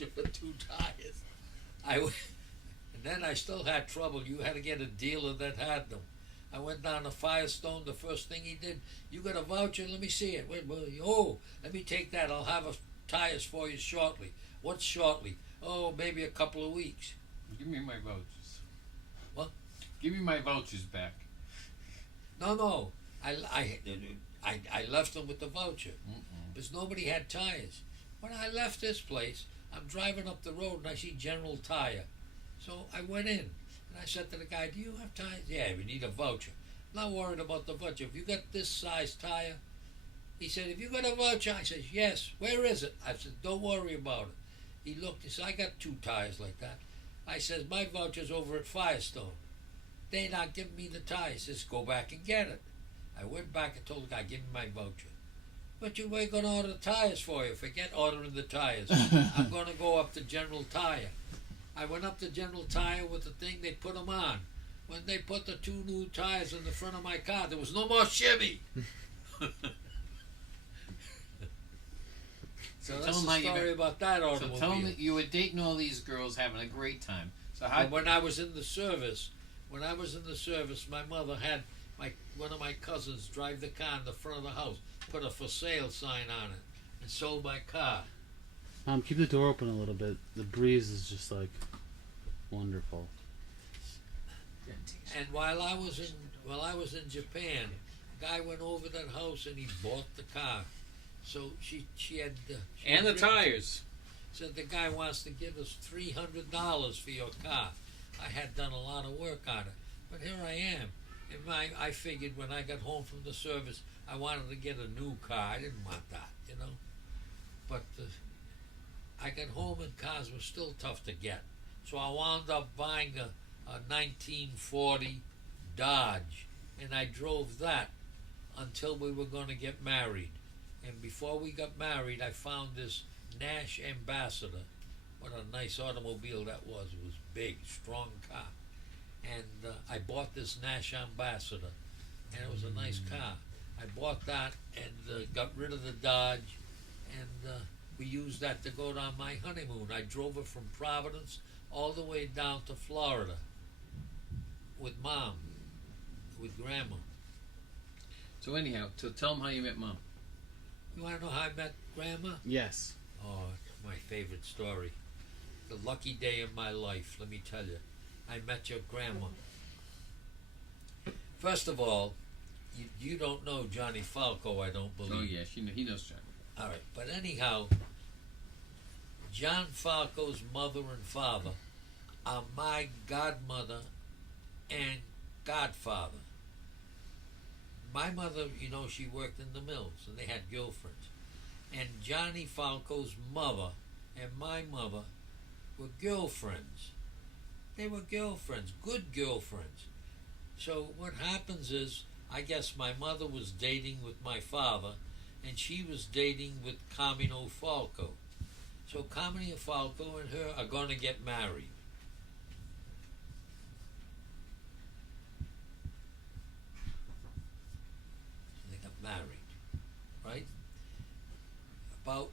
voucher for 2 tires. And then I still had trouble. You had to get a dealer that had them. I went down to Firestone. The first thing he did, you got a voucher? Let me see it. Wait, oh, let me take that. I'll have tires for you shortly. What's shortly? Oh, maybe a couple of weeks. Give me my vouchers. What? Give me my vouchers back. No. I left them with the voucher. Because nobody had tires. When I left this place, I'm driving up the road and I see General Tire. So I went in and I said to the guy, do you have tires? Yeah, we need a voucher. Not worried about the voucher. If you got this size tire, he said, have you got a voucher? I said, yes. Where is it? I said, don't worry about it. He looked, he said, I got 2 tires like that. I said, my voucher's over at Firestone. They not giving me the tires. He says, go back and get it. I went back and told the guy, give me my voucher. But you ain't going to order the tires for you. Forget ordering the tires. I'm going to go up to General Tire. I went up to General Tire with the thing. They put them on. When they put the 2 new tires in the front of my car, there was no more shimmy. So that's the story about that automobile. So tell me, you were dating all these girls, having a great time. So how? When I was in the service, my mother had one of my cousins drive the car in the front of the house, put a for sale sign on it, and sold my car. Keep the door open a little bit. The breeze is just like wonderful. And while I was in Japan, a guy went over that house and he bought the car. So she had and the tires. Said the guy wants to give us $300 for your car. I had done a lot of work on it, but here I am. And I figured when I got home from the service, I wanted to get a new car. I didn't want that, you know. But I got home and cars were still tough to get. So I wound up buying a 1940 Dodge, and I drove that until we were going to get married. And before we got married, I found this Nash Ambassador. What a nice automobile that was. It was big, strong car. And I bought this Nash Ambassador, and it was a nice car. I bought that and got rid of the Dodge, and we used that to go on my honeymoon. I drove it from Providence all the way down to Florida with Mom, with Grandma. So anyhow, tell them how you met Mom. You want to know how I met Grandma? Yes. Oh, it's my favorite story. The lucky day of my life, let me tell you. I met your grandma. First of all, you don't know Johnny Falco, I don't believe. Oh, yeah, he knows Johnny. All right, but anyhow, John Falco's mother and father are my godmother and godfather. My mother, you know, she worked in the mills, and they had girlfriends. And Johnny Falco's mother and my mother were girlfriends. They were girlfriends, good girlfriends. So what happens is, I guess my mother was dating with my father, and she was dating with Carmine Falco. So Carmine Falco and her are going to get married. They got married, right? About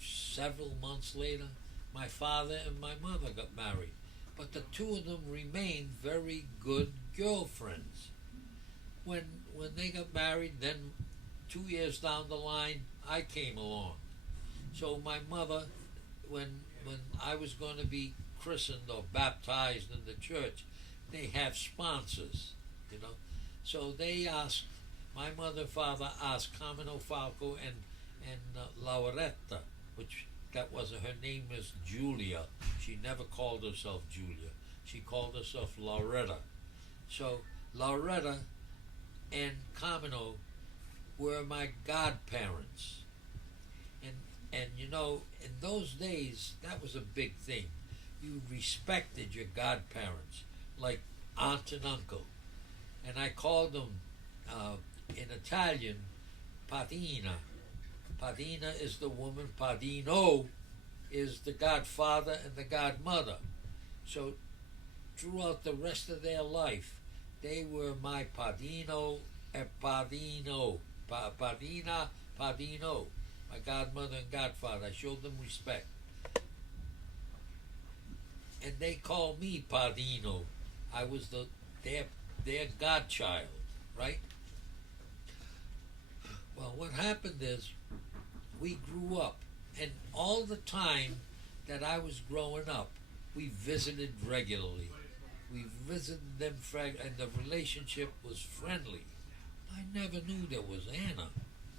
several months later, my father and my mother got married. But the two of them remained very good girlfriends. When they got married, then 2 years down the line, I came along. So my mother, when I was going to be christened or baptized in the church, they have sponsors, you know. So they asked, my mother and father asked Carmine Falco and Lauretta, which that wasn't, her name is Julia. She never called herself Julia. She called herself Loretta. So Loretta and Carmine were my godparents. And you know, in those days, that was a big thing. You respected your godparents, like aunt and uncle. And I called them, in Italian, Padina. Padina is the woman, Padino is the godfather and the godmother. So throughout the rest of their life, they were my Padino and Padino. Padina, Padino. My godmother and godfather. I showed them respect. and they called me Padino. I was their godchild, right? Well, what happened is we grew up, and all the time that I was growing up, we visited regularly. We visited them, and the relationship was friendly. I never knew there was Anna.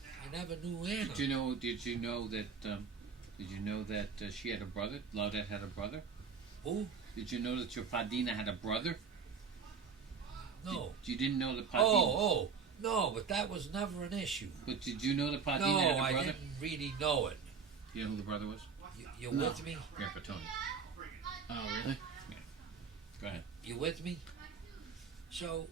I never knew Anna. Did you know? Did you know that? Did you know that she had a brother? Laudette had a brother. Who? Did you know that your Padina had a brother? No. You didn't know that Padina. Oh, no, but that was never an issue. But did you know that Padina No, had a I brother? didn't really know it. You know who the brother was? You No. with me? Grandpa Tony. Oh, really? Go ahead. You with me? So,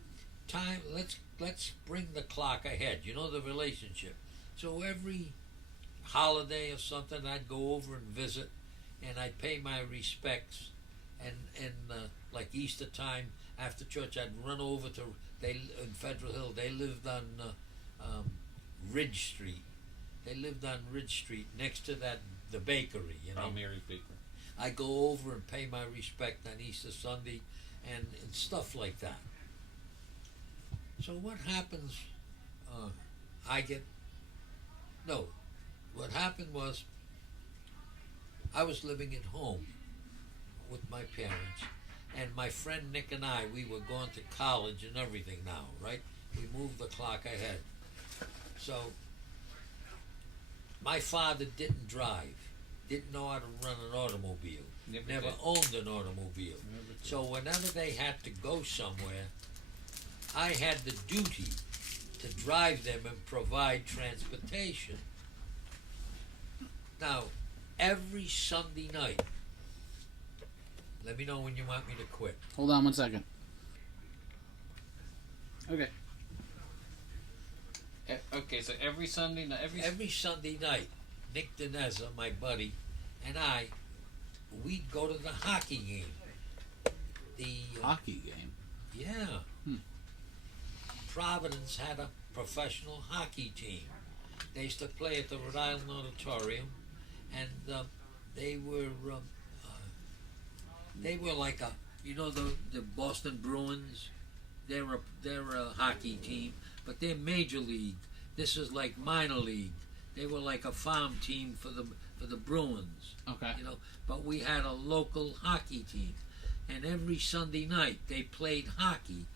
time. Let's bring the clock ahead. You know the relationship. So every holiday or something, I'd go over and visit, and I'd pay my respects. And like Easter time after church, I'd run over to in Federal Hill. They lived on Ridge Street. They lived on Ridge Street next to the bakery. You know. Mary's Bakery. I go over and pay my respect on Easter Sunday and stuff like that. So what happens, what happened was I was living at home with my parents, and my friend Nick and I, we were going to college and everything now, right? We moved the clock ahead. So my father didn't drive, didn't know how to run an automobile, never owned an automobile. So whenever they had to go somewhere, I had the duty to drive them and provide transportation. Now, every Sunday night, let me know when you want me to quit. Hold on 1 second. Okay. Okay, so every Sunday night, Every Sunday night, Nick Dinezza, my buddy, and I, we'd go to the hockey game. Hockey game? Yeah. Providence had a professional hockey team. They used to play at the Rhode Island Auditorium, and they were like the Boston Bruins. They're a hockey team, but they're major league. This is like minor league. They were like a farm team for the Bruins. Okay. You know, but we had a local hockey team, and every Sunday night they played hockey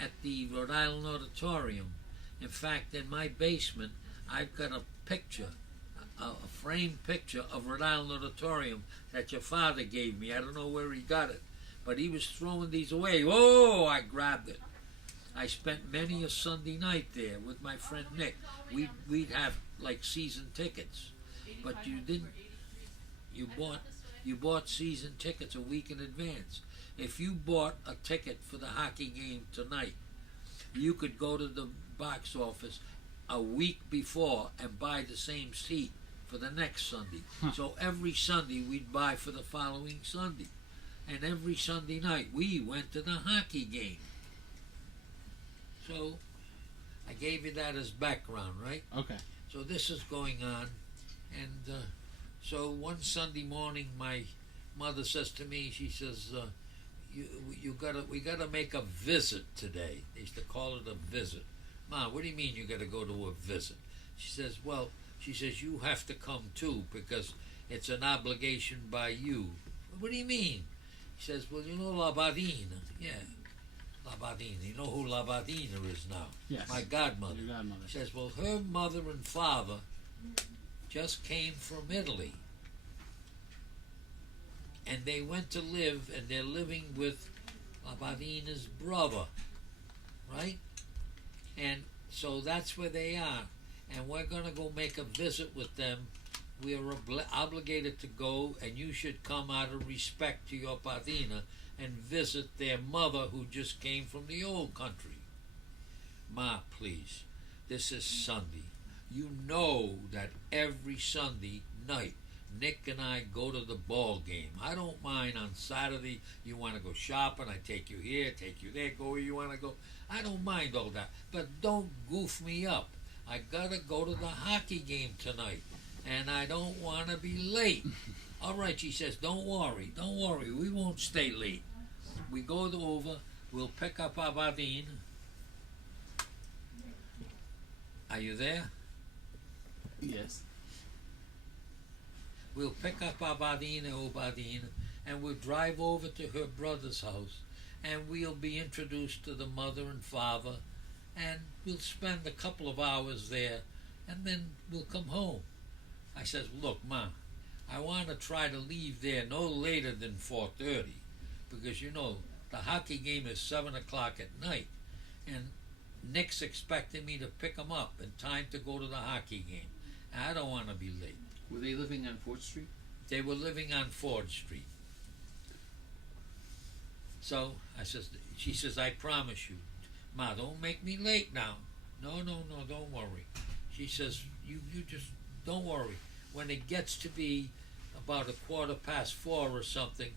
at the Rhode Island Auditorium. In fact, in my basement, I've got a picture, a framed picture of Rhode Island Auditorium that your father gave me. I don't know where he got it, but he was throwing these away. Oh, I grabbed it. I spent many a Sunday night there with my friend Nick. We'd have like season tickets, but you didn't. You bought season tickets a week in advance. If you bought a ticket for the hockey game tonight, you could go to the box office a week before and buy the same seat for the next Sunday. So every Sunday we'd buy for the following Sunday. And every Sunday night we went to the hockey game. So I gave you that as background, right? Okay. So this is going on, and so one Sunday morning, my mother says to me, she says, we gotta make a visit today. They used to call it a visit. Ma, what do you mean you gotta go to a visit? She says, you have to come too because it's an obligation by you. What do you mean? She says, well, you know La Badina. Yeah, La Badina. You know who La Badina is now? Yes. My godmother. Your godmother. She says, well, her mother and father just came from Italy. And they went to live, and they're living with La Badina's brother, right? And so that's where they are. And we're going to go make a visit with them. We are obligated to go, and you should come out of respect to your Padina and visit their mother who just came from the old country. Ma, please, this is Sunday. You know that every Sunday night, Nick and I go to the ball game. I don't mind on Saturday, you want to go shopping, I take you here, take you there, go where you want to go. I don't mind all that, but don't goof me up. I gotta go to the hockey game tonight. and I don't want to be late. All right, she says, don't worry, we won't stay late. We go over, we'll pick up Aberdeen. Are you there? Yes. We'll pick up Aberdeen, and we'll drive over to her brother's house, and we'll be introduced to the mother and father, and we'll spend a couple of hours there, and then we'll come home. I says, look, Ma, I want to try to leave there no later than 4:30, because you know the hockey game is 7 o'clock at night, and Nick's expecting me to pick him up in time to go to the hockey game. I don't want to be late. Were they living on 4th Street? They were living on Ford Street. So she says, I promise you, Ma, don't make me late now. No, don't worry. She says, you just don't worry. When it gets to be about 4:15 or something,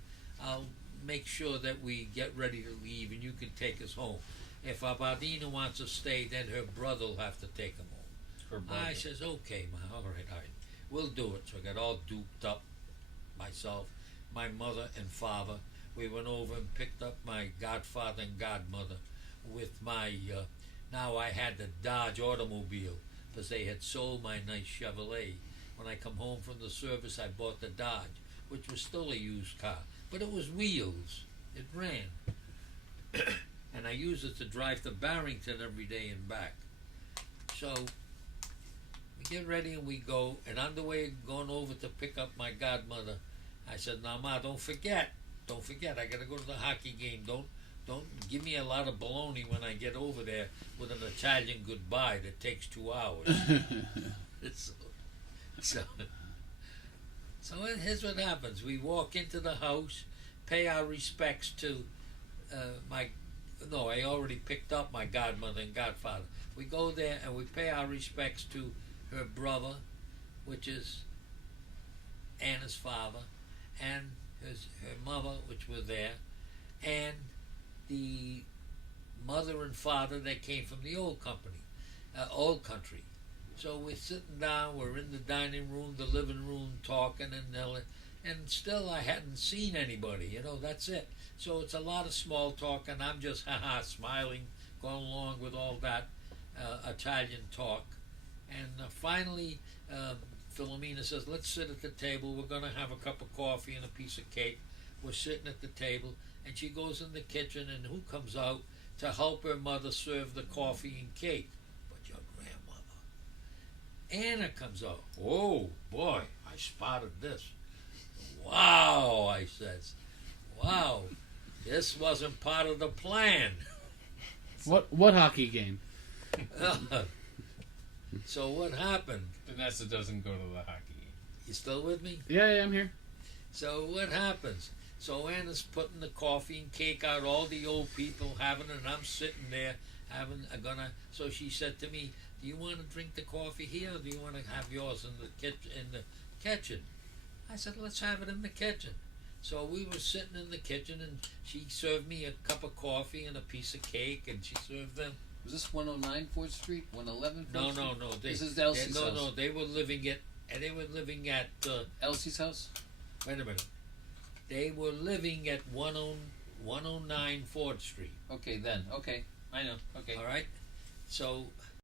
I'll make sure that we get ready to leave and you can take us home. If Aberdeen wants to stay, then her brother will have to take him home. Her brother. I says, okay, Ma, all right. We'll do it. So I got all duped up, myself, my mother and father. We went over and picked up my godfather and godmother with my, now I had the Dodge automobile because they had sold my nice Chevrolet. When I come home from the service, I bought the Dodge, which was still a used car, but it was wheels. It ran. And I used it to drive to Barrington every day and back. So we get ready and we go, and on the way going over to pick up my godmother, I said, now Ma, don't forget, I gotta go to the hockey game. Don't give me a lot of baloney when I get over there with an Italian goodbye that takes 2 hours. So here's what happens. We walk into the house, pay our respects to I already picked up my godmother and godfather. We go there and we pay our respects to her brother, which is Anna's father, and her mother, which were there, and the mother and father that came from the old country. So we're sitting down, we're in the dining room, the living room, talking, and still I hadn't seen anybody, that's it. So it's a lot of small talk, and I'm just smiling, going along with all that Italian talk. And finally, Philomena says, let's sit at the table. We're going to have a cup of coffee and a piece of cake. We're sitting at the table, and she goes in the kitchen, and who comes out to help her mother serve the coffee and cake? But your grandmother. Anna comes out. Oh, boy, I spotted this. Wow, I says. Wow, this wasn't part of the plan. What hockey game? So what happened? Vanessa doesn't go to the hockey game. You still with me? Yeah, I'm here. So what happens? So Anna's putting the coffee and cake out, all the old people having it, and I'm sitting there so she said to me, do you want to drink the coffee here, or do you want to have yours in the kitchen? I said, let's have it in the kitchen. So we were sitting in the kitchen, and she served me a cup of coffee and a piece of cake, and she served them. Was this 109 4th Street? 111 4th Street? No. This is Elsie's house. No, they were living at Elsie's house? Wait a minute. They were living at 109 4th Street. Okay, then. Okay. I know. Okay. All right. So